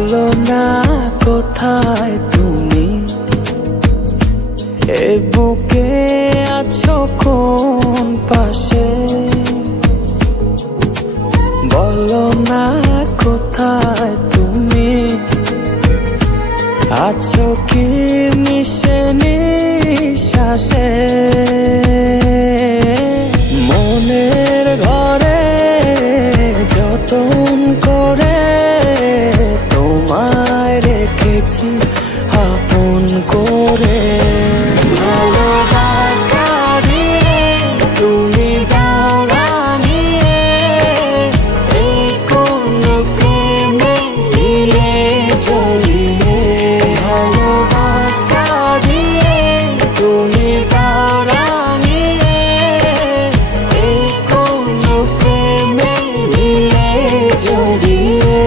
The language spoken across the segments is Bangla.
বলো না কোথায় তুমি, এ বুকে আছো কোন পাশে। বলো না কোথায় তুমি, আছো কি মিশে নিঃশ্বাসে। মনের ঘরে যতন করে তোমায় রেখেছি আপন করে। ভালোবাসা দিয়ে তুমি দাও রাঙিয়ে, এই কোন প্রেমে দিলে জড়িয়ে। ভালোবাসা দিয়ে তুমি দাও রাঙিয়ে, এই কোন প্রেমে দিলে জড়িয়ে।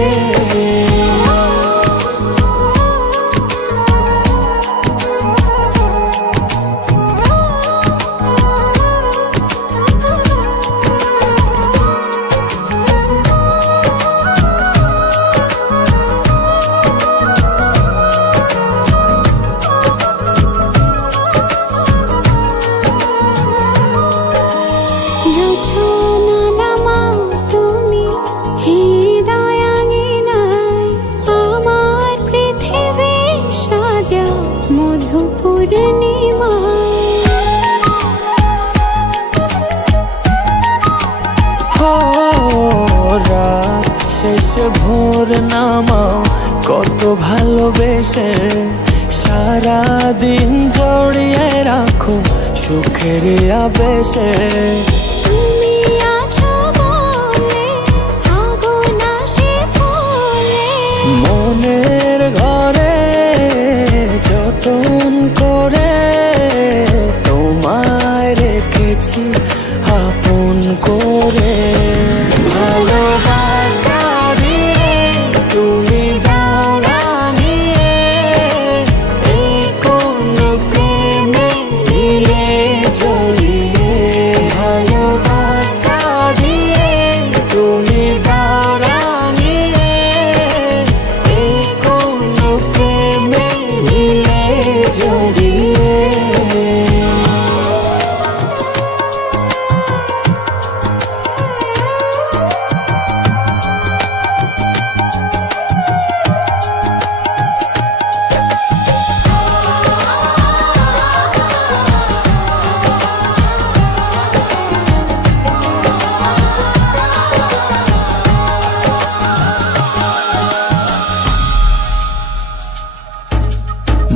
রাত শেষে ভোর নামাও কত ভালোবেসে, সারাদিন জড়িয়ে রাখো সুখের আবেশে। মনের ঘরে যতন করে তোমায় রেখেছি আপন করে। ভালোবাসা দিয়ে তুমি দাও রাঙিয়ে, এই কোন প্রেমে দিলে জড়িয়ে। ভালোবাসা দিয়ে তুমি দাও রাঙিয়ে, এই কোন প্রেমে দিলে জড়িয়ে।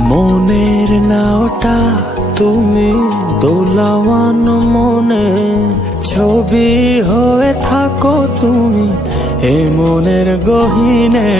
মনের নাওটা তুমি দোলাওয়ান মনে, ছবি হয়ে থাকো তুমি এ মনের গহীনে।